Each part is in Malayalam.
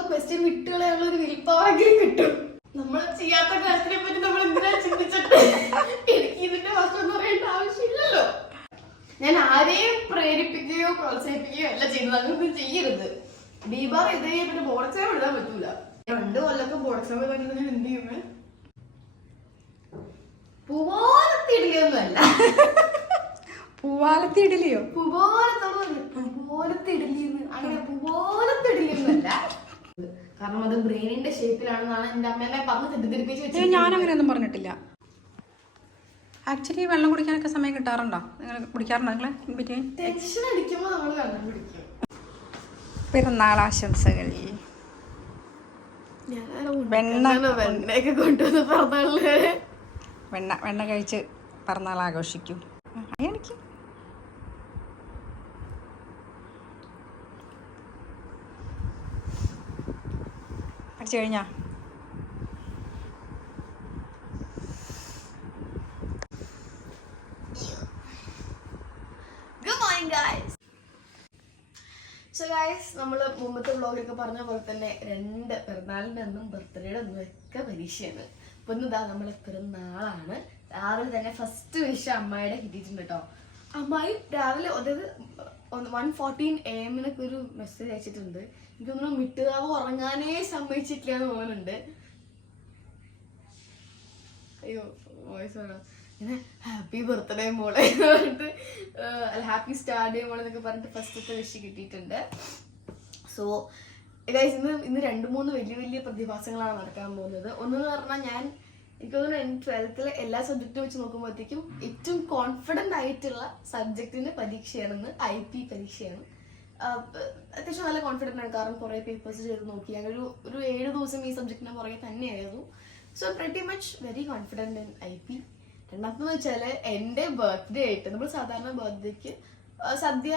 ചോദിക്കുന്ന ക്വസ്റ്റ്യൻ വിട്ടുകളയുള്ള ഒരു വിൽപ്പാവെങ്കിലും കിട്ടും. നമ്മൾ ചെയ്യാത്ത കാര്യത്തിനെ പറ്റി നമ്മൾ എന്തിനാ ചിന്തിച്ചിട്ട്? എനിക്ക് ഇതിന്റെ വശം പറയേണ്ട ആവശ്യമില്ലല്ലോ. ഞാൻ ആരെയും പ്രേരിപ്പിക്കുകയോ പ്രോത്സാഹിപ്പിക്കുകയോ അല്ല ചെയ്യുന്നത്. അങ്ങനൊന്നും ചെയ്യരുത്. ബീബാർ ഇത് പിന്നെ ബോർഡ് എക്സാം എഴുതാൻ പറ്റൂല. രണ്ട് കൊല്ലൊക്കെ ബോർഡ് എക്സാം എഴുതാൻ ഞാൻ എന്ത് ചെയ്യുമേ പൂവാലത്തി ഇഡലിയോ? പൂപോലത്തിടില്ലെന്ന് അങ്ങനെ പൂപോലത്തിടില്ലെന്നല്ല കാരണം അത് ബ്രെയിനിന്റെ ഷേപ്പിലാണെന്നാണ് എന്റെ അമ്മേനെ പറഞ്ഞ് തെറ്റിദ്ധരിപ്പിച്ച് വെച്ചത് ഞാൻ അങ്ങനെയൊന്നും പറഞ്ഞിട്ടില്ല. ആക്ച്വലി വെള്ളം കുടിക്കാനൊക്കെ സമയം കിട്ടാറുണ്ടോ? നിങ്ങൾ കുടിക്കാറുണ്ടോ നിങ്ങൾ ബിറ്റ്വീൻ ടെൻഷൻ അടിക്കുമ്പോൾ നമ്മൾ വെള്ളം കുടിക്കും. പെരുന്നാൾ ആശംസകൾ. വെണ്ണ വെണ്ണയൊക്കെ കൊണ്ടുവന്ന് വെണ്ണ വെണ്ണ കഴിച്ച് പിറന്നാൾ ആഘോഷിക്കും. എനിക്ക് പഠിച്ചു കഴിഞ്ഞാ? സോ നമ്മൾ മുമ്പത്തെ വ്ളോഗിലൊക്കെ പറഞ്ഞ പോലെ തന്നെ രണ്ട് പിറന്നാളിന്റെ അന്നും ബർത്ത്ഡേയുടെ അന്നും ഒക്കെ പരീക്ഷയാണ്. അപ്പൊ ഇന്ന് ഇതാ നമ്മളെ പിറന്നാളാണ്. രാവിലെ തന്നെ ഫസ്റ്റ് വിഷ അമ്മായിയുടെ കിട്ടിയിട്ടുണ്ട് കേട്ടോ അമ്മായി രാവിലെ അതായത് വൺ ഫോർട്ടീൻ എ എമ്മിനൊക്കെ ഒരു മെസ്സേജ് അയച്ചിട്ടുണ്ട്. എനിക്ക് തോന്നുന്നു മിട്ടുകാവ് ഉറങ്ങാനേ സമ്മതിച്ചിട്ടില്ല എന്ന് തോന്നുന്നുണ്ട്. അയ്യോ വോയിസ് വേണം ഇങ്ങനെ ഹാപ്പി ബർത്ത്ഡേ മോളെ എന്ന് പറഞ്ഞിട്ട് ഹാപ്പി സ്റ്റാർ ഡേ മോളെ എന്നൊക്കെ പറഞ്ഞിട്ട് ഫസ്റ്റത്തെ വിഷ് കിട്ടിയിട്ടുണ്ട്. സോ ഗൈസ് ഇന്ന് ഇന്ന് രണ്ട് മൂന്ന് വലിയ വലിയ പ്രതിഭാസങ്ങളാണ് നടക്കാൻ പോകുന്നത്. ഒന്നെന്ന് പറഞ്ഞാൽ ഞാൻ എനിക്ക് തോന്നുന്നു ട്വൽത്തിലെ എല്ലാ സബ്ജക്റ്റും വെച്ച് നോക്കുമ്പോഴത്തേക്കും ഏറ്റവും കോൺഫിഡന്റ് ആയിട്ടുള്ള സബ്ജക്റ്റിന്റെ പരീക്ഷയാണെന്ന് ഐ പി പരീക്ഷയാണ്. അത്യാവശ്യം നല്ല കോൺഫിഡന്റ് ആണ്. കാരണം കുറേ പേപ്പേഴ്സ് ചെയ്ത് നോക്കി. അങ്ങനെ ഒരു ഒരു ഏഴ് ദിവസം ഈ സബ്ജക്റ്റിനെ പുറകെ തന്നെയായിരുന്നു. So pretty much very confident in I P രണ്ടാമത്തെന്ന് വെച്ചാൽ എന്റെ ബർത്ത്ഡേ ആയിട്ട് നമ്മൾ സാധാരണ ബർത്ത്ഡേക്ക് സദ്യ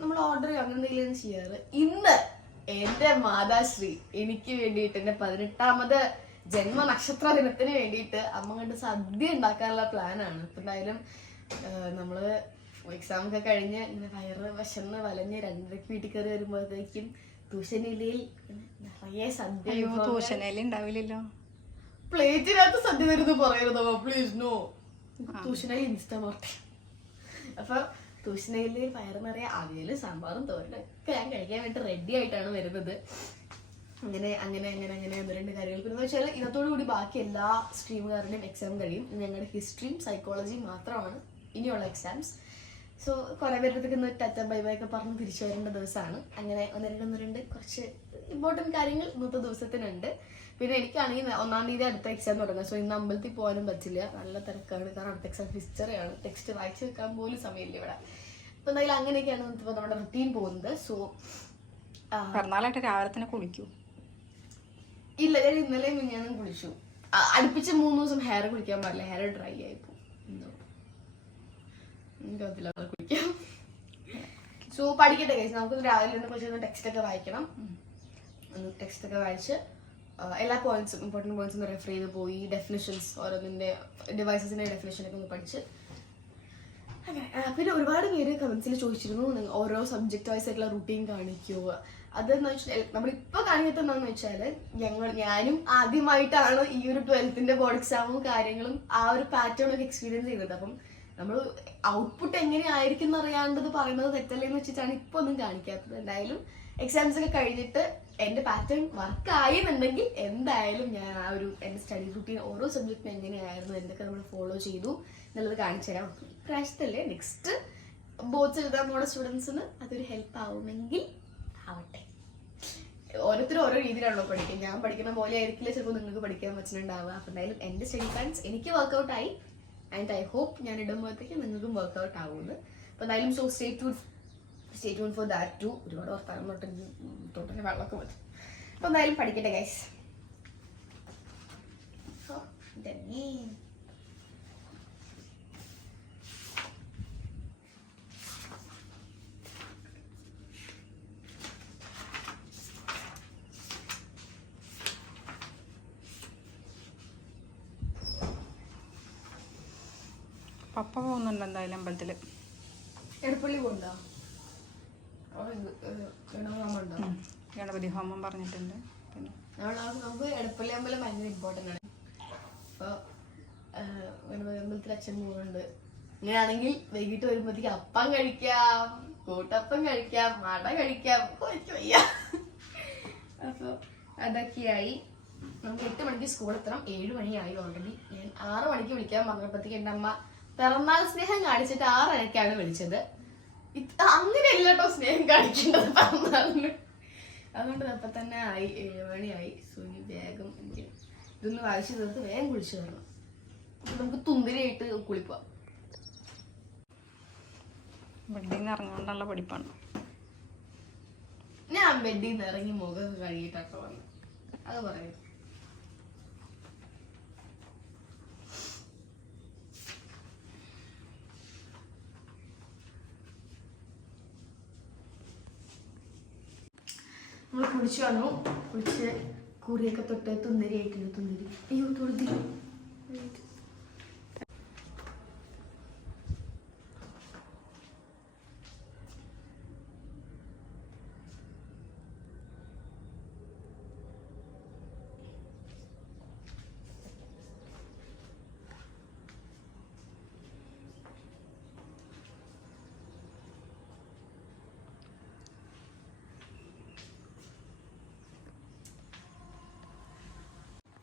നമ്മൾ ഓർഡർ ചെയ്യുക അങ്ങനെ എന്തെങ്കിലും ചെയ്യാറ്. ഇന്ന് എന്റെ മാതാശ്രീ എനിക്ക് വേണ്ടിയിട്ട് എന്റെ പതിനെട്ടാമത് ജന്മ നക്ഷത്ര ദിനത്തിന് വേണ്ടിയിട്ട് അമ്മ കണ്ട് സദ്യ ഉണ്ടാക്കാനുള്ള പ്ലാനാണ് ഇപ്പം എന്തായാലും ആഹ് നമ്മൾ എക്സാം ഒക്കെ കഴിഞ്ഞ് ഇങ്ങനെ വയറ് വിശന്ന് വലഞ്ഞ് രണ്ടരക്ക് വീട്ടിൽ കയറി വരുമ്പോഴത്തേക്കും തൂശനിലയിൽ നിറയെ സദ്യ ഉണ്ടാവില്ലല്ലോ. പ്ലേറ്റിനകത്ത് സദ്യ വരുന്നു പറയരുതോ പ്ലീസ് നോ ട്യൂഷനായി ഇൻസ്റ്റ മാർട്ടി. അപ്പൊ ട്യൂഷനയിൽ വയറ് നിറയെ അവിയൽ സാമ്പാറും തോരനും ഒക്കെ ഞാൻ കഴിക്കാൻ വേണ്ടി റെഡി ആയിട്ടാണ് വരുന്നത്. അങ്ങനെ അങ്ങനെ അങ്ങനെ അങ്ങനെ ഒന്ന് രണ്ട് കാര്യങ്ങൾ. പിന്നെ വെച്ചാൽ ഇന്നത്തോടു കൂടി ബാക്കി എല്ലാ സ്ട്രീമുകാരുടെയും എക്സാം കഴിയും. ഞങ്ങളുടെ ഹിസ്റ്ററിയും സൈക്കോളജിയും മാത്രമാണ് ഇനിയുള്ള എക്സാംസ് സോ കുറെ പേരുടെ ഒരു ടച്ച് ബൈ ബൈ ഒക്കെ പറഞ്ഞ് തിരിച്ചു വരേണ്ട ദിവസമാണ്. അങ്ങനെ ഒന്ന് രണ്ട് ഒന്ന് രണ്ട് കുറച്ച് ഇമ്പോർട്ടന്റ് കാര്യങ്ങൾ ഇന്നത്തെ ദിവസത്തിനുണ്ട്. പിന്നെ എനിക്കാണെങ്കിൽ ഒന്നാം തീയതി അടുത്ത എക്സാം തുടങ്ങുക സോ ഇന്ന് അമ്പലത്തിൽ പോകാനും പറ്റില്ല. നല്ല തിരക്കാണ്. കാരണം അടുത്ത എക്സാം ഹിസ്റ്ററിയാണ് ടെക്സ്റ്റ് വായിച്ചു വെക്കാൻ പോലും സമയമില്ല ഇവിടെ. അപ്പൊ എന്തായാലും അങ്ങനെയൊക്കെയാണ് ഇപ്പോൾ നമ്മുടെ റുട്ടീൻ പോകുന്നത്. സോ പിറന്നാളായിട്ട് രാവിലെ തന്നെ കുളിക്കൂ. ഇല്ല ഞാൻ ഇന്നലെ മിനിയാനും കുളിച്ചു. അടുപ്പിച്ച് മൂന്ന് ദിവസം ഹെയർ കുളിക്കാൻ പാടില്ല. ഹെയർ ഡ്രൈ ആയി കുളിക്കാം സോ പഠിക്കട്ടെ കേസ് നമുക്ക് രാവിലെ ഒന്ന് കുറച്ച് ടെക്സ്റ്റ് ഒക്കെ വായിക്കണം. ടെക്സ്റ്റ് ഒക്കെ വായിച്ച് എല്ലാ പോയിന്റ്സും ഇമ്പോർട്ടന്റ് പോയിന്റ്സ് ഒന്ന് റെഫർ ചെയ്ത് പോയി ഡെഫിനിഷൻസ് ഡിവൈസസിന്റെ ഡെഫിനേഷൻ ഒക്കെ ഒന്ന് പഠിച്ച്. അങ്ങനെ പിന്നെ ഒരുപാട് പേര് കമന്റ്സിൽ ചോദിച്ചിരുന്നു ഓരോ സബ്ജക്ട് വൈസ് ആയിട്ടുള്ള റൂട്ടീൻ കാണിക്കുക അതെന്ന് വെച്ചാൽ നമ്മളിപ്പോ കാണിക്കുന്നത് എന്താന്ന് വെച്ചാൽ ഞങ്ങൾ ഞാനും ആദ്യമായിട്ടാണ് ഈ ഒരു ട്വൽത്തിന്റെ ബോർഡ് എക്സാമും കാര്യങ്ങളും ആ ഒരു പാറ്റേൺ ഒക്കെ എക്സ്പീരിയൻസ് ചെയ്തത്. അപ്പം നമ്മൾ ഔട്ട്പുട്ട് എങ്ങനെയായിരിക്കും എന്ന് അറിയാണ്ടത് പറയുന്നത് തെറ്റല്ലേന്ന് വെച്ചിട്ടാണ് ഇപ്പൊ ഒന്നും കാണിക്കാത്തത്. എന്തായാലും എക്സാംസ് ഒക്കെ കഴിഞ്ഞിട്ട് എന്റെ പാറ്റേൺ വർക്ക് ആയെന്നുണ്ടെങ്കിൽ എന്തായാലും ഞാൻ ആ ഒരു എന്റെ സ്റ്റഡി റൂട്ടീൻ ഓരോ സബ്ജക്റ്റിനും എങ്ങനെയായിരുന്നു എന്തൊക്കെ നമ്മൾ ഫോളോ ചെയ്തു എന്നുള്ളത് കാണിച്ചു തരാം പ്രാവശ്യത്തല്ലേ? നെക്സ്റ്റ് ബോർഡ്സ് എഴുതാൻ പോണ സ്റ്റുഡൻസിന് അതൊരു ഹെൽപ്പ് ആവുമെങ്കിൽ ആവട്ടെ. ഓരോരുത്തരും ഓരോ രീതിയിലാണല്ലോ പഠിക്കുക. ഞാൻ പഠിക്കുന്ന പോലെ ആയിരിക്കില്ല ചിലപ്പോൾ നിങ്ങൾക്ക് പഠിക്കാൻ പറ്റുന്നുണ്ടാവുക. അപ്പം എന്തായാലും എന്റെ സ്റ്റഡി പ്ലാൻസ് എനിക്ക് വർക്ക്ഔട്ടായി ആൻഡ് ഐ ഹോപ്പ് ഞാൻ ഇടുമ്പോഴത്തേക്ക് നിങ്ങൾക്കും വർക്ക്ഔട്ട് ആവുമെന്ന്. അപ്പൊ എന്തായാലും so stay to stay tune for that to ഒരുപാട് വർത്താനം തൊട്ട് തൊട്ടിന് വെള്ളമൊക്കെ മതി അപ്പൊ എന്തായാലും പഠിക്കട്ടെ ഗൈസ് പപ്പ പോകുന്നുണ്ട് എന്തായാലും അമ്പലത്തിൽ എടപ്പള്ളി ഗണമാമുണ്ടോ ഗണപതി ഹോമം പറഞ്ഞിട്ടുണ്ട്. പിന്നെ നമുക്ക് എടപ്പള്ളി അമ്പലം ഭയങ്കര ഇമ്പോർട്ടന്റ് ആണ്. അപ്പോൾ ഗണപതി അമ്പലത്തിൽ അച്ഛൻ പോകുന്നുണ്ട് ഇങ്ങനെയാണെങ്കിൽ വൈകിട്ട് വരുമ്പോഴത്തേക്ക് അപ്പം കഴിക്കാം കൂട്ടപ്പം കഴിക്കാം മട കഴിക്കാം എനിക്ക് വയ്യ. അപ്പോൾ അതൊക്കെയായി. നമുക്ക് എട്ട് മണിക്ക് സ്കൂളിൽ എത്തണം. ഏഴ് മണിയായി ഓൾറെഡി ഞാൻ ആറ് മണിക്ക് വിളിക്കാൻ പറഞ്ഞപ്പോഴത്തേക്ക് എന്റെ അമ്മ പിറന്നാൾ സ്നേഹം കാണിച്ചിട്ട് ആറരക്കാണ് വിളിച്ചത്. അങ്ങനെയല്ല കേട്ടോ സ്നേഹം കാണിക്കേണ്ടത് പിറന്നാളിന്. അതുകൊണ്ട് അപ്പൊ തന്നെ ആയി ഏഴ് മണിയായി. സുനി വേഗം എനിക്ക് ഇതൊന്ന് വായിച്ചു തീർത്ത് വേഗം കുളിച്ചു തരണം നമുക്ക് തുന്തിരിയായിട്ട് കുളിപ്പോവാം ബെഡിൽ നിന്ന് ഇറങ്ങാണ്ടുള്ള പഠിപ്പാണ്. ഞാൻ ബെഡിൽ നിന്ന് ഇറങ്ങി മുഖം കഴുകിയിട്ടൊക്കെ വന്നു. അത് പറയും നമ്മൾ കുളിച്ചു വന്നു. കുളിച്ച് കുറിയൊക്കെ തൊട്ട് തുന്നരി ആയിട്ടുണ്ട് തുന്നരി. അയ്യോ തൊടുതി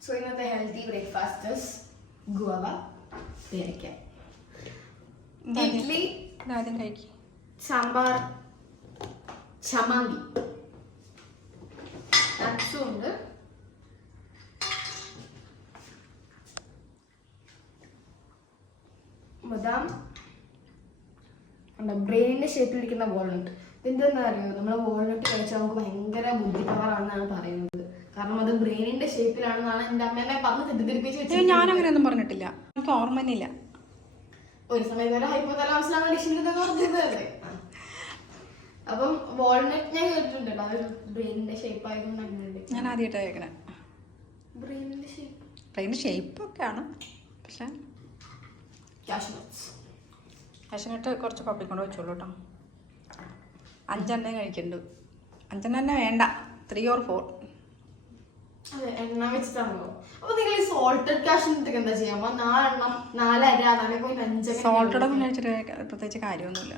സോ ഇന്നത്തെ ഹെൽത്തി ബ്രേക്ക്ഫാസ്റ്റ് ഗുവ പേരയ്ക്ക ഇഡ്ലി സാമ്പാർ ചമാങ്കി നട്സും ഉണ്ട്. ബദാം. ബ്രെയിനിന്റെ ഷേപ്പിലിരിക്കുന്ന വാൾനട്ട് ഇതെന്താ അറിയോ നമ്മൾ വാൾനട്ട് കഴിച്ചാൽ നമുക്ക് ഭയങ്കര ബുദ്ധിപവറാണെന്നാണ് പറയുന്നത്. കാരണം അത് ബ്രെയിനിന്റെ ഷേപ്പിലാണെന്നാണ് എന്റെ അമ്മേനെ പറഞ്ഞ് തെറ്റിദ്ധരിപ്പിച്ച് വെച്ചത് ഞാൻ അങ്ങനെയൊന്നും പറഞ്ഞിട്ടില്ല. എനിക്ക് ഓർമ്മ തന്നെ ഇല്ല ഒരു സമയം വരെ ഹൈപ്പോതലാമസിലാണ് ഡിഷനിൽ പറഞ്ഞത്. അപ്പം വാൾനട്ട് ഞാൻ കേട്ടിട്ടുണ്ട് കേട്ടോ അത് ബ്രെയിനിന്റെ ഷേപ്പ് ആയതുകൊണ്ട് ഞാൻ ആദ്യമായിട്ടാണ് കേൾക്കണേ. ബ്രെയിനിന്റെ ഷേപ്പ് ട്രെയിനിന്റെ ഷേപ്പൊക്കെയാണ് പക്ഷേ ക്യാഷ് നട്ട്സ് കാഷ്നട്ട് കുറച്ച് പബ്ലിക് കൊണ്ട് വെച്ചോളൂ കേട്ടോ. അഞ്ചെണ്ണേ കഴിക്കുന്നുണ്ട് അഞ്ചെണ്ണം തന്നെ വേണ്ട. ത്രീ ഓർ ഫോർ അതെ എണ്ണ വെച്ചിട്ടാണല്ലോ. അപ്പൊ നിങ്ങൾ ഈ സോൾട്ടഡ് എന്താ ചെയ്യാം? നാലെണ്ണം നാലര സോൾട്ടഡ് സോൾട്ടഡൊന്നും കഴിച്ചിട്ട് പ്രത്യേകിച്ച് കാര്യമൊന്നുമില്ല.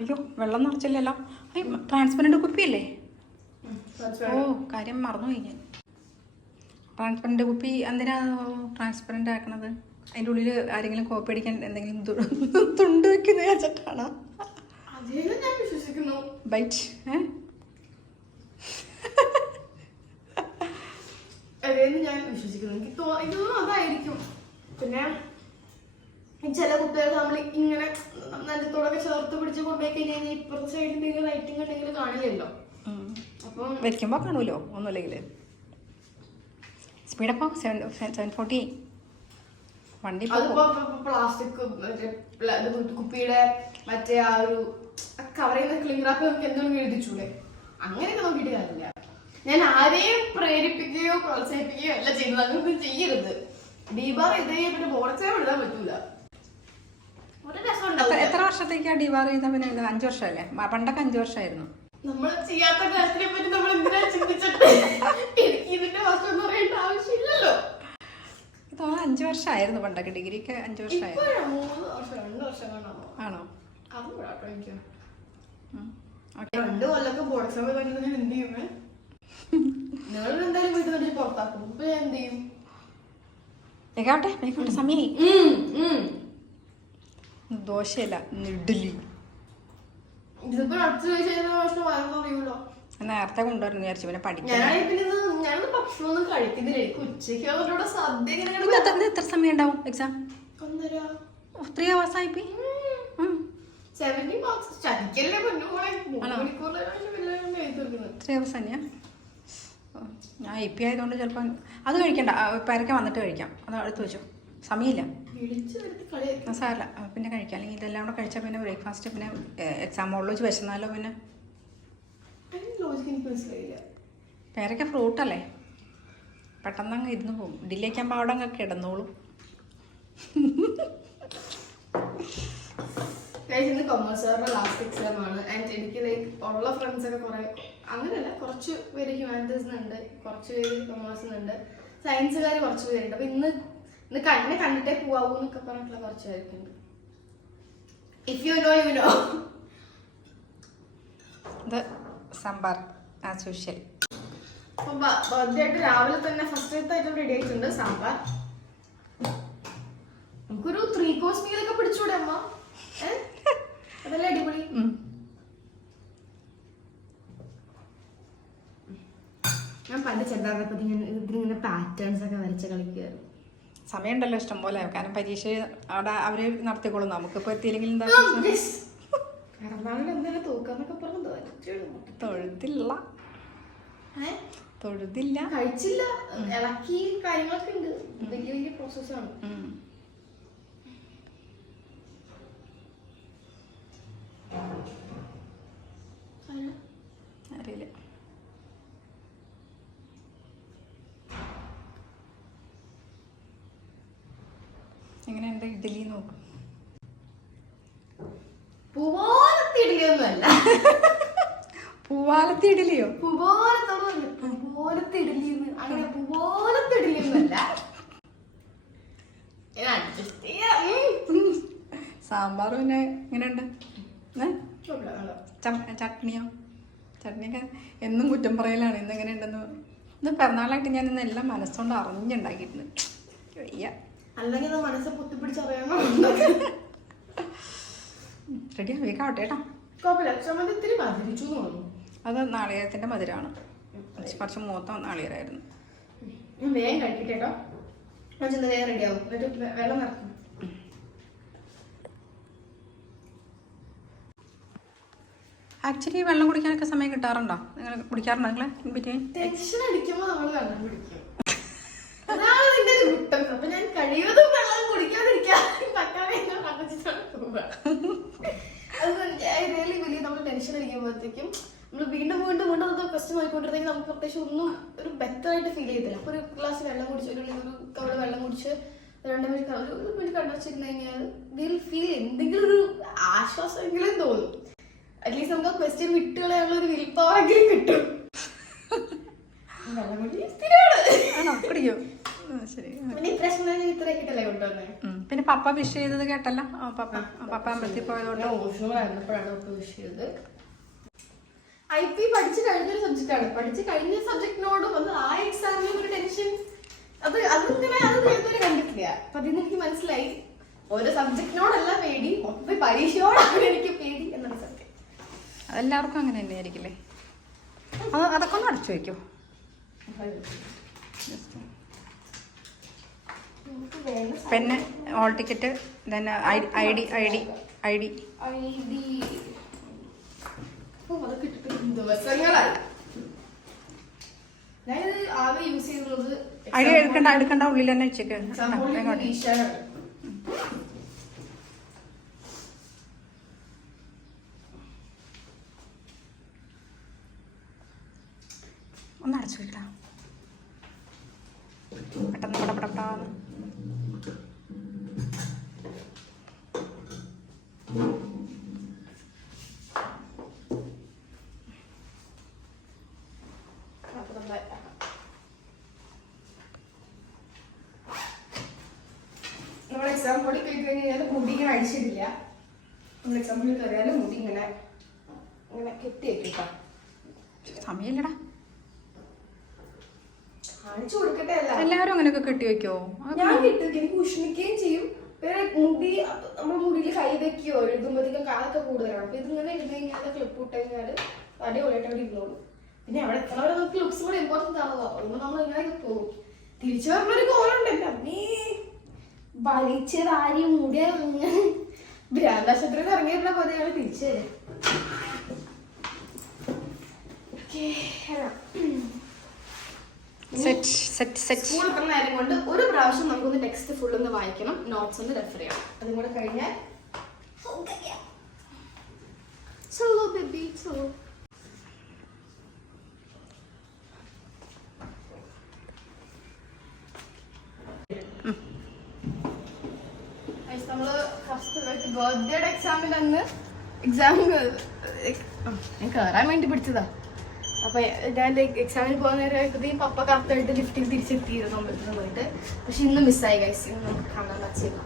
അയ്യോ വെള്ളം നിറച്ചില്ലല്ലോ. അയ്യോ ട്രാൻസ്പെറന്റ് കുപ്പിയല്ലേ? ഓ കാര്യം മറന്നു കഴിഞ്ഞാൽ ട്രാൻസ്പെറന്റ് കുപ്പി എന്തിനാ ട്രാൻസ്പെറന്റ് ആക്കണത്? അതിന്റെ ഉള്ളിൽ ആരെങ്കിലും കോപ്പി അടിക്കാൻ എന്തെങ്കിലും തുണ്ട് വെക്കുന്ന വെച്ചിട്ടാണോ ബൈറ്റ് ഞാൻ വിശ്വസിക്കുന്നു. എനിക്ക് തോ അതായിരിക്കും. പിന്നെ ചില കുട്ടികൾ നമ്മൾ ഇങ്ങനെ നെഞ്ചത്തോടൊക്കെ ചേർത്ത് പിടിച്ച് കൊണ്ടുപോയി കഴിഞ്ഞാൽ ഇപ്പുറത്തെ സൈഡിൽ എന്തെങ്കിലും ലൈറ്റിംഗ് ഉണ്ടെങ്കിൽ കാണില്ലല്ലോ. അപ്പം വെക്കുമ്പോൾ കാണുമല്ലോ ഒന്നുമില്ലെങ്കിൽ സ്പീഡപ്പോൾ സെവൻ സെവൻ ഫോർട്ടി വണ്ടി അതിപ്പോ പ്ലാസ്റ്റിക് മറ്റേ പ്ല- ഇത് കുപ്പിയുടെ മറ്റേ ആ ഒരു കവർ ചെയ്യുന്ന ക്ലിംഗ് റാപ്പ് നമുക്ക് എന്തെങ്കിലും എഴുതിച്ചൂടെ? അങ്ങനെയൊക്കെ നോക്കിയിട്ട് കാര്യമില്ല. ഞാൻ ആരെയും പ്രേരിപ്പിക്കുകയോ പ്രോത്സാഹിപ്പിക്കുകയോ അല്ല ചെയ്യുന്നത്. അങ്ങനൊന്നും ചെയ്യരുത്. ഡീബാർ ഇതേ പിന്നെ ബോണച്ചായ എഴുതാൻ പറ്റൂല. ഒരു രസം എത്ര വർഷത്തേക്കാ ഡിവാർ ചെയ്ത പിന്നെ എഴുതാം അഞ്ച് വർഷമല്ലേ? പണ്ടൊക്കെ അഞ്ചു വർഷമായിരുന്നു. നമ്മൾ ചെയ്യാത്ത കാര്യത്തിനെ പറ്റി നമ്മൾ എന്തിനാ ചിന്തിച്ചിട്ട് എനിക്ക് ഇതിന്റെ വർഷം എന്ന് പറയേണ്ട ആവശ്യമില്ലല്ലോ. തോന്നുന്നു അഞ്ച് വർഷമായിരുന്നു പണ്ടൊക്കെ ഡിഗ്രിക്ക് അഞ്ച് വർഷമായിരുന്നു ആണോ? രണ്ട് കൊല്ലൊക്കെ ബോർഡ് എക്സാം കഴിഞ്ഞാൽ എന്ത് ചെയ്യുമേ നിങ്ങൾ എന്തായാലും വീട്ടിൽ നിന്ന് പുറത്താക്കും. ഇപ്പൊ ഞാൻ എന്ത് ചെയ്യും. ദോശയല്ല ഇഡ്ഡലി. ഇതിപ്പോ അടുത്ത നേരത്തെ കൊണ്ടുവരുന്നു വിചാരിച്ചു പിന്നെ പഠിക്കാൻ ഞാനൊന്നും ഭക്ഷണമൊന്നും കഴിക്കുന്നില്ല. എനിക്ക് ഉച്ചയ്ക്ക് അവരോട് സദ്യ ഇങ്ങനെ എത്ര- സമയം ഉണ്ടാവും എക്സാം ഒന്നര. ത്രീ അവേഴ്സ് ആയിപ്പോയി സെവന്റി മാർക്സ് ചതിക്കല്ലേ പൊന്നുമോളെ ത്രീ അവേഴ്സ് തന്നെയാ? ഞാൻ ആയതുകൊണ്ട് ചിലപ്പോൾ അത് കഴിക്കണ്ട. പരക്കെ വന്നിട്ട് കഴിക്കാം. അത് എടുത്ത് വെച്ചു. സമയമില്ല. സാറില്ല പിന്നെ കഴിക്കാം. അല്ലെങ്കിൽ ഇതെല്ലാം കൂടെ കഴിച്ചാൽ പിന്നെ ബ്രേക്ക്ഫാസ്റ്റ് പിന്നെ എക്സാം ഹോളിൽ വെച്ച് വിശന്നാലോ പിന്നെ? ലോജിക്ക് എനിക്ക് മനസ്സിലായില്ല. പേരക്ക ഫ്രൂട്ടല്ലേ? പെട്ടെന്ന് അങ്ങ് ഇരുന്ന് പോകും ഡിലേക്കാൻ അവിടെ അങ്ങ് കിടന്നോളും. Guys, ഇന്ന് സാറിന്റെ ലാസ്റ്റ് എക്സാം ആണ്. ആൻഡ് എനിക്ക് ലൈക്ക് ഉള്ള ഫ്രണ്ട്സ് ഒക്കെ കുറെ അങ്ങനെയല്ല കുറച്ച് പേര് ഹ്യൂമാനിറ്റീസ് ഉണ്ട് കുറച്ച് പേര് കൊമേഴ്സ് ഉണ്ട് സയൻസുകാർ കുറച്ച് പേരുണ്ട്. അപ്പം ഇന്ന് ഇന്ന് കണ്ണിനെ കണ്ടിട്ടേ പോവാവൂ എന്നൊക്കെ പറഞ്ഞിട്ടുള്ള കുറച്ച് പേരൊക്കെയുണ്ട് if you know you know ഇത് സാമ്പാർ ആസ് യൂഷ്വൽ അപ്പൊ ബർത്ത്ഡേ ആയിട്ട് രാവിലെ തന്നെ ഫസ്റ്റ് ഐറ്റം റെഡി ആയിട്ടുണ്ട് സാമ്പാർ. നമുക്കൊരു ത്രീ കോഴ്സ് മീൽ ഒക്കെ പിടിച്ചൂടെ അമ്മ? അതല്ലേ അടിപൊളി? ഞാൻ പണ്ട് ചെറുതായിരുന്നപ്പോ ഇങ്ങനെ ഇതിങ്ങനെ പാറ്റേൺസ് ഒക്കെ വരച്ച് കളിക്കുകയായിരുന്നു സമയമുണ്ടല്ലോ ഇഷ്ടം പോലെ. കാരണം പരീക്ഷ അവിടെ അവർ നടത്തിക്കോളും. നമുക്കിപ്പോ എത്തിയില്ലെങ്കിൽ എന്താ പിറന്നാളിന് എന്തെങ്കിലും തൂക്കാന്നൊക്കെ പറഞ്ഞു തോന്നിച്ചു തൊഴുതില്ല. കഴിച്ചില്ല. ഇളക്കി കാര്യങ്ങളൊക്കെ ഉണ്ട്. വലിയ വലിയ പ്രോസസ്സാണ്. അറിയില്ല. എങ്ങനെയുണ്ട് ഇഡ്ഡലി നോക്കും. പൂവോലത്തെ ഇഡലിയൊന്നുമല്ല പൂവാലത്തി ഇഡലിയോ? അങ്ങനെ. ഉം. സാമ്പാർ പിന്നെ എങ്ങനെയുണ്ട്? ചട്നിയോ? ചട്നിയൊക്കെ എന്നും കുറ്റം പറയലാണ്. ഇന്ന് എങ്ങനെയുണ്ടെന്ന്. ഇന്ന് പിറന്നാളായിട്ട് ഞാൻ ഇന്ന് എല്ലാം മനസ്സുകൊണ്ട് അറിഞ്ഞുണ്ടാക്കിയിട്ടുണ്ട്. വയ്യ. അല്ലെങ്കിൽ മനസ്സ് പൊത്തിപ്പിടിച്ചറിയാമോ റെഡി വേഗാവട്ടെ കേട്ടോ. കുഴപ്പമില്ല. ഇത്തിരി തോന്നുന്നു. അത് നാളികേരത്തിന്റെ മധുരമാണ് കുറച്ച് മൂത്ത നാളികേരമായിരുന്നു ഞാൻ വേഗം കഴിക്കട്ടോ വേഗം വെള്ളം ആക്ച്വലി വെള്ളം കുടിക്കാനൊക്കെ സമയം കിട്ടാറുണ്ടോ? നിങ്ങൾ കുടിക്കാറുണ്ടോ നിങ്ങളെ ടെൻഷൻ അടിക്കുമ്പോൾ നമ്മൾ വെള്ളം കുടിക്കും. അപ്പൊ ഞാൻ വെള്ളം കുടിക്കാതിരിക്കാൻ പറ്റാതെ പറഞ്ഞിട്ടാണ് പോവുക. അത് റിയലി വലിയ നമ്മൾ ടെൻഷൻ അടിക്കുമ്പോഴത്തേക്കും നമ്മൾ വീണ്ടും വീണ്ടും വീണ്ടും അത് ക്വസ്റ്റ്യൻ ആയിക്കൊണ്ടിരുന്നെങ്കിൽ നമുക്ക് പ്രത്യേകിച്ച് ഒന്നും ഒരു ബെറ്റർ ആയിട്ട് ഫീൽ ചെയ്തില്ല ഒരു ഗ്ലാസ് വെള്ളം കുടിച്ച് ഒരു ഒരു കവൾ വെള്ളം കുടിച്ച് രണ്ട് മിനിറ്റ് കവർ ഒരു ഒരു മിനിറ്റ് കണ്ടുവച്ചിരുന്നു കഴിഞ്ഞാൽ വിൽ ഫീൽ എന്തെങ്കിലും ഒരു ആശ്വാസമെങ്കിലും തോന്നും. അറ്റ്ലീസ്റ്റ് നമുക്ക് ക്വസ്റ്റ്യൻ വിട്ടുകളെയുള്ള ഒരു വിൽ പവർ കിട്ടും. വെള്ളം കുടി സ്ഥിരമാണ്. ആണോ? കുടിക്കോ? ശരി. പിന്നെ പപ്പ വിഷ് ചെയ്തത് കേട്ടല്ലോ? ആ, പപ്പ ആ, പപ്പ അമ്പലത്തിൽ പോയതുകൊണ്ട് ആയിരുന്നപ്പോഴാണ് നമുക്ക് വിഷ് ചെയ്തത് ഐ പി പഠിച്ചു കഴിഞ്ഞൊരു ആണ്. പഠിച്ചു കഴിഞ്ഞ സബ്ജക്റ്റിനോടും വന്ന് ആ എക്സാമിനും ഒരു ടെൻഷൻ അത് അതിങ്ങനെ അത് ഇതുവരെ കണ്ടിട്ടില്ല. അപ്പൊ അതിന് എനിക്ക് മനസ്സിലായി. ഓരോ സബ്ജക്റ്റിനോടല്ല പേടി. മൊത്തത്തിൽ പരീക്ഷയോടാണ് എനിക്ക് പേടി എന്നാണ് സത്യം. അതെല്ലാവർക്കും അങ്ങനെ തന്നെയായിരിക്കില്ലേ? അത് അതൊക്കെ ഒന്ന് അടച്ചു വയ്ക്കോ പിന്നെ hall ticket I D I D I D I D അതൊക്കെ ഇട്ടിട്ട് ദിവസങ്ങളായി. ഞാനിത് ആകെ യൂസ് ചെയ്യുന്നത് ഐ എടുക്കണ്ട എടുക്കണ്ട ഉള്ളിൽ തന്നെ വെച്ചേക്ക്. ഒന്ന് അടച്ചു വയ്ക്കടാ പെട്ടെന്ന് പടപടപടാന്ന് അപ്പൊ നമ്മുടെ നമ്മൾ എക്സാം ബോർഡിൽ കയറി കഴിഞ്ഞാൽ മുടി ഇങ്ങനെ അടിച്ചിട്ടില്ല നമ്മൾ എക്സാം ബോർഡിൽ കയറിയാൽ മുടി ഇങ്ങനെ ഇങ്ങനെ കെട്ടി വെക്കിട്ടോ സമയമില്ലടാ. കാണിച്ചു കൊടുക്കട്ടെ എല്ലാവരും അങ്ങനെയൊക്കെ കെട്ടി വെക്കോ ഞാൻ ഞാൻ വെക്കും എനിക്ക് ഉഷ്ണിക്കുകയും ചെയ്യും മുടി നമ്മൾ മുടിയിൽ കൈ വെക്കുകയോ എഴുതുമ്പോഴത്തേക്കും കാലൊക്കെ കൂടുതലാണ്. അപ്പൊ ഇതിങ്ങനെ ഇരുന്ന് കഴിഞ്ഞാൽ ക്ലിപ്പ് ഇട്ട് കഴിഞ്ഞാൽ അടിപൊളിയായിട്ട് അവിടെ ഇരുന്നോളൂ. പിന്നെ അവിടെ എത്തണവരെ നമുക്ക് ലുക്സ് കൂടെ ഇമ്പോർട്ടന്റ് ആണല്ലോ. അതുകൊണ്ട് നമ്മൾ ഇങ്ങനെ പോകും തിരിച്ചു വരുമ്പോൾ ഒരു കോലുണ്ടല്ലോ അമ്മേ. വലിച്ചത് ആരെയും മുടിയ ഭ്രാന്താശുപത്രിയിൽ ഇറങ്ങിയിട്ടുള്ള പതിയാണ് തിരിച്ചു തരാം Okay, set set set. School എത്തുന്ന നേരം കൊണ്ട് ഒരു പ്രാവശ്യം നമുക്കൊന്ന് ടെക്സ്റ്റ് ഫുൾ ഒന്ന് വായിക്കണം. നോട്ട്സ് ഒന്ന് റെഫർ ചെയ്യണം. അതും കൂടെ കഴിഞ്ഞാൽ സോളോ ബേബി സോളോ നമ്മൾ ഫസ്റ്റ് ബർത്ത്ഡേയുടെ എക്സാമിന്റെ അന്ന് എക്സാം ഞാൻ കയറാൻ വേണ്ടി പിടിച്ചതാ. അപ്പൊ ഞാൻ എക്സാമിന് പോകുന്ന നേരം പപ്പ കറക്റ്റായിട്ട് ലിഫ്റ്റിൽ തിരിച്ചെത്തിയിരുന്നു അമ്പലത്തിൽ നിന്ന് പോയിട്ട്. പക്ഷെ ഇന്ന് മിസ്സായി ഗൈസ് ഇന്ന് നമുക്ക് കാണാൻ പറ്റില്ല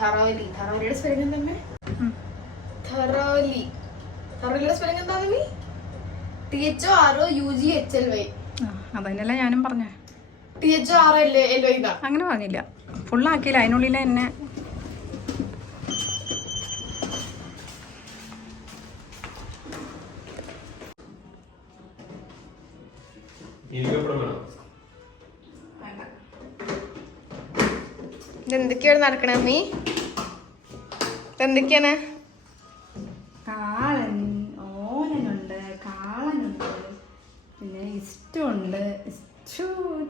തറോലി തറോലിയുടെ സ്പെല്ലിംഗ് എന്താണ് തറോലി തറോലിയുടെ സ്പെല്ലിംഗ് എന്താണ് T H O R O U G H L Y ഞാനും പറഞ്ഞേ. അങ്ങനെ പറഞ്ഞില്ല. ഫുള്ളാക്കിയില്ല. അതിനുള്ളിൽ എന്നെ ഇതെന്തൊക്കെയാണ് നടക്കണേ അമ്മീ? ഇതെന്തൊക്കെയാണ്?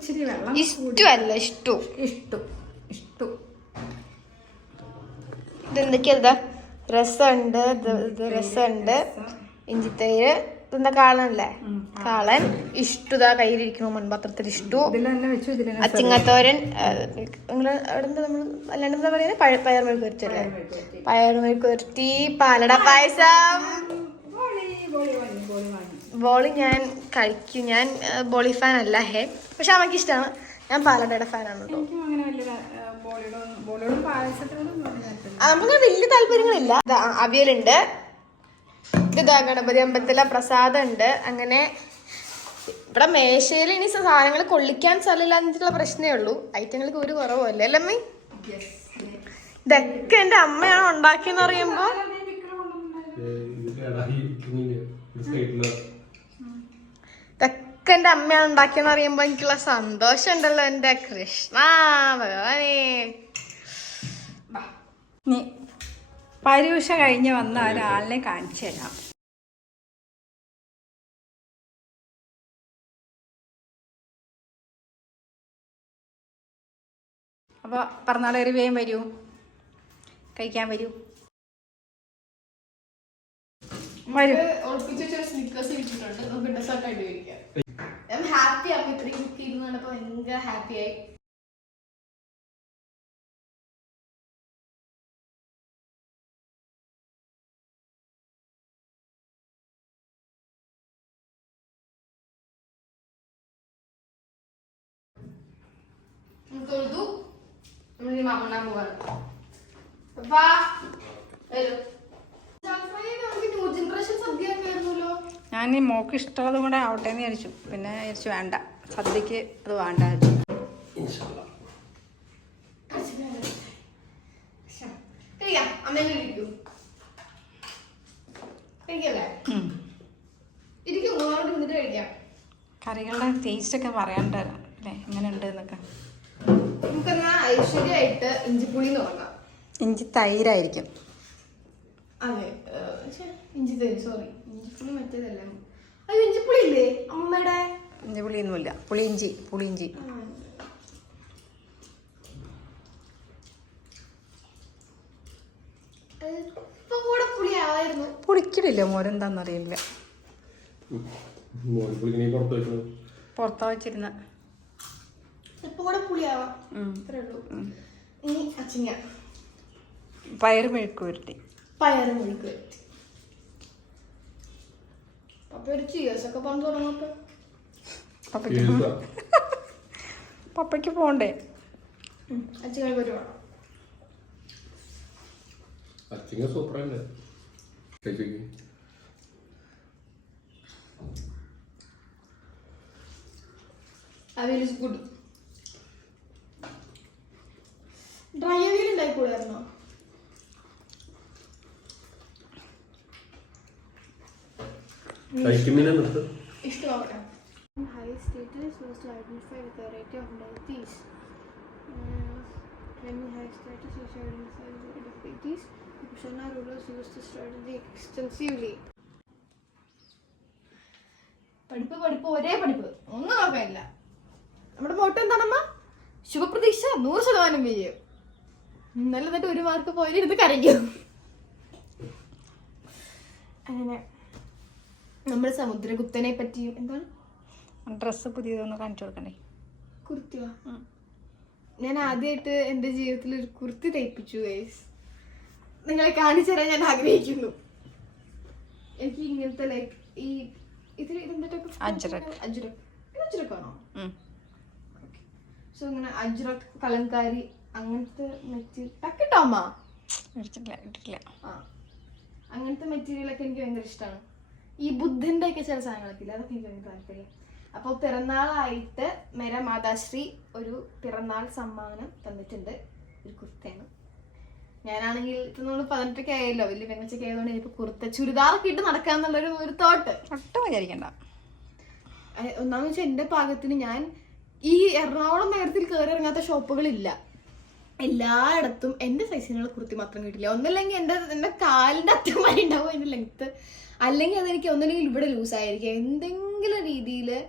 ഇച്ചിരി വെള്ളം ഇഷ്ടമല്ല ഇഷ്ടു. ഇഷ്ടു ഇഷ്ടു. ഇതെന്തൊക്കെയാ രസമുണ്ട് ഇത് രസമുണ്ട്. ഇഞ്ചിത്തൈര്. ഇതെന്താ കാളനല്ലേ? കാളൻ. ഇഷ്ടുതാ കയ്യിലിരിക്കുന്നു മൺപാത്രത്തിൽ ഇഷ്ടു. അച്ചിങ്ങത്തോരൻ. നിങ്ങൾ അവിടെ എന്താ നമ്മൾ അല്ലാണ്ട് എന്താ പറയുന്നത് പഴ പയർ മെഴുക്ക് കുരുത്തല്ലേ പയർ മെഴുക്ക് കുരുത്തി പാലട പായസം. ബോളി ഞാൻ കഴിക്കും ഞാൻ ബോളി ഫാൻ അല്ല ഹേ. പക്ഷെ അമ്മയ്ക്ക് ഇഷ്ടമാണ് ഞാൻ പാലടയുടെ ഫാനാണ് കേട്ടോ നമുക്ക് വലിയ താല്പര്യങ്ങളില്ല. അവിയലുണ്ട്. ഇതാ ഗണപതി അമ്പലത്തിലെ പ്രസാദം ഉണ്ട് അങ്ങനെ ഇവിടെ മേശയിൽ ഇനി സാധനങ്ങൾ കൊള്ളിക്കാൻ സ്ഥലമില്ല എന്നിട്ടുള്ള പ്രശ്നമേ ഉള്ളൂ. ഐറ്റങ്ങൾക്ക് ഒരു കുറവല്ലേ അല്ലേ അമ്മേ? ഇതൊക്കെ എന്റെ അമ്മയാണ് ഉണ്ടാക്കിയെന്ന് പറയുമ്പോ. ഇത് എന്റെ. ഒരു അമ്മയാണ് ഉണ്ടാക്കിയെന്ന് പറയുമ്പോ എനിക്കുള്ള സന്തോഷം ഉണ്ടല്ലോ എന്റെ കൃഷ്ണ ഭഗവാനേ. നീ പരീക്ഷ കഴിഞ്ഞ് വന്ന ഒരാളിനെ കാണിച്ചു തരാം. അപ്പോൾ പിറന്നാൾ വേഗം വരൂ. കഴിക്കാൻ വരൂ. വരൂ. ഒളിപ്പിച്ച് വെച്ചൊരു സ്നിക്കേഴ്സ് വെച്ചിട്ടുണ്ട് നമുക്ക് ഡെസേർട്ടായിട്ട് കഴിക്കാം ഞാൻ ഹാപ്പി ആക്കി ഇത്രയും കുക്ക് ചെയ്തു കണ്ടപ്പോ ഭയങ്കര ഹാപ്പി ആയി. തൊഴുതു നമ്മൾ മണ്ണാൻ പോവാണ് അപ്പാ വരൂ. നമുക്ക് ന്യൂ ജനറേഷൻ സദ്യ ഞാൻ ഈ മോക്ക് ഇഷ്ടമുള്ളത് കൂടെ ആവട്ടെ എന്ന് വിചാരിച്ചു. പിന്നെ വിചാരിച്ചു വേണ്ട. സദ്യക്ക് അത് വേണ്ട കറികളുടെ ടേസ്റ്റ് ഒക്കെ പറയാണ്ട് എങ്ങനെ ഉണ്ട് ഐശ്വര്യമായിട്ട് ഇഞ്ചിപ്പുളി ഇഞ്ചി തൈരായിരിക്കും. അതെ ഇഞ്ചി തൈര് സോറി മറ്റേതല്ല? അയ്യോ ഇഞ്ചിപ്പുളി ഇല്ലേ അമ്മയുടെ? ഇഞ്ചി പുളിയൊന്നുമില്ല പുളിയിഞ്ചി പുളിയിഞ്ചി. ആ, മോരെന്താന്നറിയില്ല പുറത്താ വെച്ചിരുന്ന. ഇപ്പൊ കൂടെ പുളി ആവാം ഉള്ളൂ. ഇനി അച്ചിങ്ങ. പയറ് മെഴുക്ക് വരുത്തി പയറ് മെഴുക്ക് വരട്ടി ഒരു പറഞ്ഞു തുടങ്ങപ്പോ പപ്പയ്ക്ക് പോണ്ടേ? വരുവാണ് കഴിച്ചേക്ക് avial is good dry avial ഉണ്ടായിക്കൂടായിരുന്നോ? High status was to identify with a variety of deities. Uh, when high status was to identify with a variety of deities, the Kushana rulers used this strategy extensively. പഠിപ്പ് പഠിപ്പ് ഒരേ പഠിപ്പ് ഒന്നും നോക്കാനില്ല നമ്മുടെ മോട്ടോ എന്താണമ്മ ശുഭപ്രതീക്ഷ നൂറ് ശതമാനം വിജയം ഇന്നലെ എന്നിട്ട് ഒരു മാർക്ക് പോയിരുന്ന് കരയ്ക്കും അങ്ങനെ നമ്മൾ സമുദ്രഗുപ്തനെ പറ്റിയും എന്താണ്? ഡ്രസ്സ് പുതിയതൊന്ന് കാണിച്ചു കൊടുക്കണ്ടേ? കുർത്തിയോ ഞാൻ ആദ്യമായിട്ട് എന്റെ ജീവിതത്തിൽ ഒരു കുർത്തി തയ്പ്പിച്ചു ഗൈസ് നിങ്ങളെ കാണിച്ചു തരാൻ ഞാൻ ആഗ്രഹിക്കുന്നു. എനിക്ക് ഇങ്ങനത്തെ ലൈക്ക് ഈ ഇതിൽ ഇതിന്റെ അജ്രക്. അജ്രക്. അജ്രക്കാണോ. സോ ഇങ്ങനെ അജ്രക് കലങ്കാരി അങ്ങനത്തെ മെറ്റീരിയൽ ടക്കിട്ടോമ്മ ഇട്ടിട്ടില്ല ഇട്ടിട്ടില്ല. ആ. അങ്ങനത്തെ മെറ്റീരിയൽ ഒക്കെ എനിക്ക് ഭയങ്കര ഇഷ്ടമാണ് ഈ ബുദ്ധന്റെ ഒക്കെ ചില സാധനങ്ങളൊക്കെ ഇല്ല? അതൊക്കെ എനിക്ക് താല്പര്യം. അപ്പോൾ പിറന്നാളായിട്ട് മേര മാതാശ്രീ ഒരു പിറന്നാൾ സമ്മാനം തന്നിട്ടുണ്ട്. ഒരു കുർത്തയാണ് ഞാനാണെങ്കിൽ ഇപ്പൊ പതിനെട്ടൊക്കെ ആയല്ലോ. വലിയ പെങ്ങച്ചൊക്കെ ആയതുകൊണ്ട് ഇനിയിപ്പോ കുർത്ത ചുരിദാറൊക്കെ ഇട്ട് നടക്കാന്നുള്ളൊരു ഒരു തോട്ട് ഒട്ടും വിചാരിക്കണ്ട. ഒന്നാമെന്ന് വെച്ചാൽ എന്റെ പാകത്തിന് ഞാൻ ഈ എറണാകുളം നഗരത്തിൽ കയറി ഇറങ്ങാത്ത ഷോപ്പുകളില്ല. എല്ലായിടത്തും എന്റെ സൈസിനുള്ള കുർത്തി മാത്രം കിട്ടില്ല. ഒന്നല്ലെങ്കിൽ എന്റെ എന്റെ കാലിന്റെ വരെ ഉണ്ടാവും. അതിന്റെ ലെങ്ത്ത് അല്ലെങ്കിൽ അതെനിക്ക് ഒന്നല്ലെങ്കിൽ ഇവിടെ ലൂസായിരിക്കും. എന്തെങ്കിലും രീതിയിൽ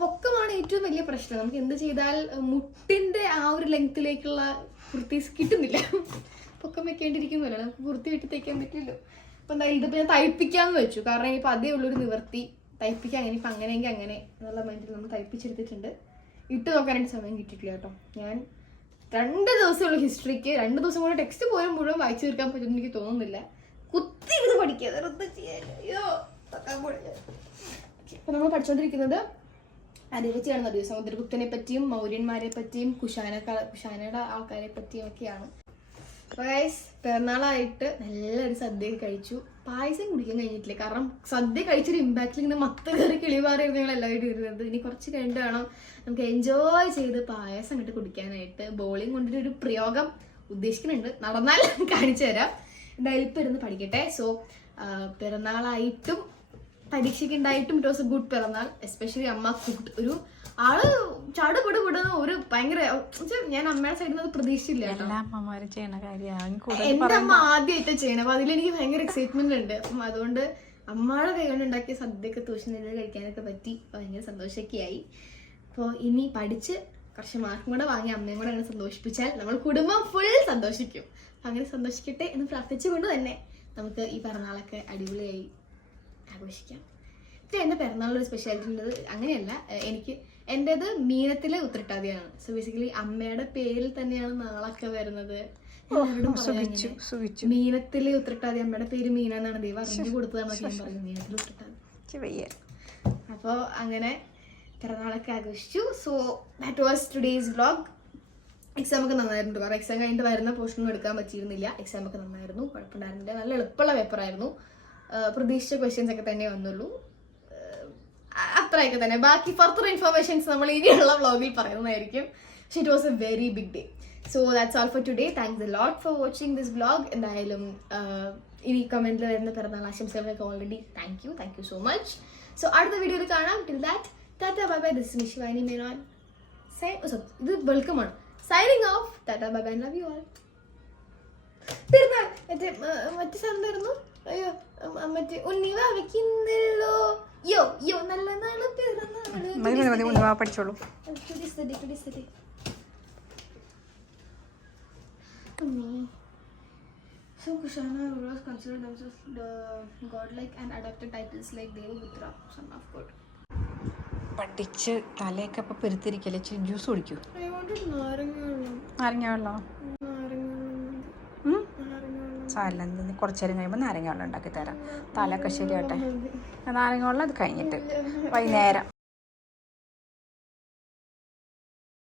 പൊക്കമാണ് ഏറ്റവും വലിയ പ്രശ്നം. നമുക്ക് എന്ത് ചെയ്താൽ മുട്ടിന്റെ ആ ഒരു ലെങ്ത്തിലേക്കുള്ള കുർത്തീസ് കിട്ടുന്നില്ല. പൊക്കം വെക്കേണ്ടിയിരിക്കുമല്ലോ. നമുക്ക് കുർത്തി വെട്ടി തയ്ക്കാൻ പറ്റില്ലല്ലോ. അപ്പം എന്താ ഇതിപ്പോൾ ഞാൻ തയ്പ്പിക്കാമെന്ന് വെച്ചു. കാരണം ഇനിയിപ്പോൾ അതേ ഉള്ളൊരു നിവർത്തി. തയ്പ്പിക്കാൻ ഇപ്പം അങ്ങനെയെങ്കിൽ അങ്ങനെ എന്നുള്ള മൈൻഡിൽ നമ്മൾ തയ്പ്പിച്ചെടുത്തിട്ടുണ്ട്. ഇട്ട് നോക്കാനായിട്ട് സമയം കിട്ടിയിട്ടില്ല കേട്ടോ. ഞാൻ രണ്ട് ദിവസമുള്ള ഹിസ്റ്ററിക്ക് രണ്ട് ദിവസം കൂടെ ടെക്സ്റ്റ് പോലും മുഴുവൻ വായിച്ചു തീർക്കാൻ പറ്റുമെന്ന് എനിക്ക് തോന്നുന്നില്ല. കുത്തി ഇരുന്ന് പഠിക്കുക. വെറുതെ അയ്യോ അപ്പം നമ്മൾ പഠിച്ചുകൊണ്ടിരിക്കുന്നത് അനുഭവിച്ചാണ് നദി സമുദ്രഗുപ്തനെ പറ്റിയും മൗര്യന്മാരെ പറ്റിയും കുശാന കുശാനയുടെ ആൾക്കാരെ പറ്റിയും ഒക്കെയാണ്. ഗൈസ് പിറന്നാളായിട്ട് നല്ലൊരു സദ്യ കഴിച്ചു. പായസം കുടിക്കാൻ കഴിഞ്ഞിട്ടില്ല. കാരണം സദ്യ കഴിച്ചൊരു ഇമ്പാക്റ്റിൽ ഇങ്ങനെ മത്ത കയറി കിളിമാറിയിരുന്നു ഞങ്ങൾ എല്ലാവരും ഇരുന്നത്. ഇനി കുറച്ച് കഴിഞ്ഞിട്ട് വേണം നമുക്ക് എൻജോയ് ചെയ്ത് പായസം ഇങ്ങോട്ട് കുടിക്കാനായിട്ട്. ബോളിംഗ് കൊണ്ടൊരു ഒരു പ്രയോഗം ഉദ്ദേശിക്കുന്നുണ്ട്. നടന്നാൽ കാണിച്ചു തരാം. എന്തായാലും ഇപ്പം ഇരുന്ന് പഠിക്കട്ടെ. സോ പിറന്നാളായിട്ടും പരീക്ഷയ്ക്ക് ഉണ്ടായിട്ടും ഇറ്റ് വാസ് എ ഗുഡ് പിറന്നാൾ. എസ്പെഷ്യലി അമ്മ കുക്ട് ഒരു ആൾ ചടുപട് വിടുന്ന ഒരു ഭയങ്കര ഞാൻ അമ്മയുടെ സൈഡിൽ നിന്ന് പ്രതീക്ഷയില്ല എന്റെ അമ്മ ആദ്യമായിട്ട് ചെയ്യണം അപ്പൊ അതിലെനിക്ക് ഭയങ്കര എക്സൈറ്റ്മെന്റ് ഉണ്ട്. അപ്പം അതുകൊണ്ട് അമ്മയുടെ കൈ കൊണ്ട് ഉണ്ടാക്കിയ സദ്യക്ക് നിന്ന് കഴിക്കാനൊക്കെ പറ്റി. ഭയങ്കര സന്തോഷമൊക്കെ ആയി അപ്പോൾ ഇനി പഠിച്ച് കുറച്ച് മാർക്കും കൂടെ വാങ്ങി അമ്മയും കൂടെ അങ്ങനെ സന്തോഷിപ്പിച്ചാൽ നമ്മൾ കുടുംബം ഫുൾ സന്തോഷിക്കും. അങ്ങനെ സന്തോഷിക്കട്ടെ എന്ന് പ്രാർത്ഥിച്ചുകൊണ്ട് തന്നെ നമുക്ക് ഈ പിറന്നാളൊക്കെ അടിപൊളിയായി ആഘോഷിക്കാം. ഇത് എന്റെ പിറന്നാളൊരു സ്പെഷ്യാലിറ്റി ഉള്ളത് അങ്ങനെയല്ല. എനിക്ക് എന്റെത് മീനത്തിലെ ഉത്രട്ടാതിയാണ്. സോ ബേസിക്കലി അമ്മയുടെ പേരിൽ തന്നെയാണ് നാളൊക്കെ വരുന്നത്. മീനത്തിലെ ഉത്രട്ടാതി അമ്മയുടെ പേര് മീന എന്നാണ് ദൈവം അറിഞ്ഞു കൊടുത്തതാണെന്നൊക്കെ ഞാൻ പറഞ്ഞു. മീനത്തിലെ ഉത്രട്ടാതി. അപ്പോൾ അങ്ങനെ പിറന്നാളൊക്കെ ആഘോഷിച്ചു. So that was today's vlog exam ഒക്കെ നന്നായിരുന്നു കാരണം എക്സാം കഴിഞ്ഞിട്ട് വരുന്ന പോർഷനും എടുക്കാൻ പറ്റിയിരുന്നില്ല. എക്സാം ഒക്കെ നന്നായിരുന്നു. കുഴപ്പമുണ്ടായിരുന്നില്ല. നല്ല എളുപ്പമുള്ള പേപ്പറായിരുന്നു പ്രതീക്ഷിച്ച ക്വസ്റ്റ്യൻസ് ഒക്കെ തന്നെ വന്നുള്ളൂ. അത്രയൊക്കെ തന്നെ. ബാക്കി ഫർദർ ഇൻഫർമേഷൻസ് നമ്മൾ ഇനിയുള്ള വ്ളോഗിൽ പറയുന്നതായിരിക്കും. പക്ഷെ it was a very big day so that's all for today thanks a lot for watching this vlog എന്തായാലും ഇനി കമന്റിൽ വരുന്ന പിറന്നാൾ ആശംസകളൊക്കെ already thank you thank you so much so അടുത്ത വീഡിയോയിൽ കാണാം. Till that Tata bye bye this Mishivani Menon say ഇത് വെൽക്കം ആണ് signing off Tata bye bye love you all പെരുന്നാൾ മറ്റേ മറ്റേ സാധനം എന്തായിരുന്നു അയ്യോ മറ്റേ ഉണ്ണിവ വെക്കുന്നല്ലോ യോ യോ നല്ല നാൾ പിറന്നാൾ പഠിച്ചോളൂ day. Tummy. So Kushana rulers considered themselves the godlike and adopted titles like Devaputra, son of God. പഠിച്ച് തലയൊക്കെ അപ്പൊ പെരുത്തിരിക്കല്ലേ ഇച്ചിരി ജ്യൂസ് കുടിക്കൂ. നാരങ്ങ വെള്ളം. നാരങ്ങ വെള്ളം? നാരങ്ങ വെള്ളം. ഉം? നാരങ്ങ വെള്ളം. സാരില്ല കുറച്ച് നേരം കഴിയുമ്പോൾ നാരങ്ങ വെള്ളം ഉണ്ടാക്കി തരാം. തലയൊക്കെ ശരിയാട്ടെ നാരങ്ങ വെള്ളം അത് കഴിഞ്ഞിട്ട് വൈകുന്നേരം.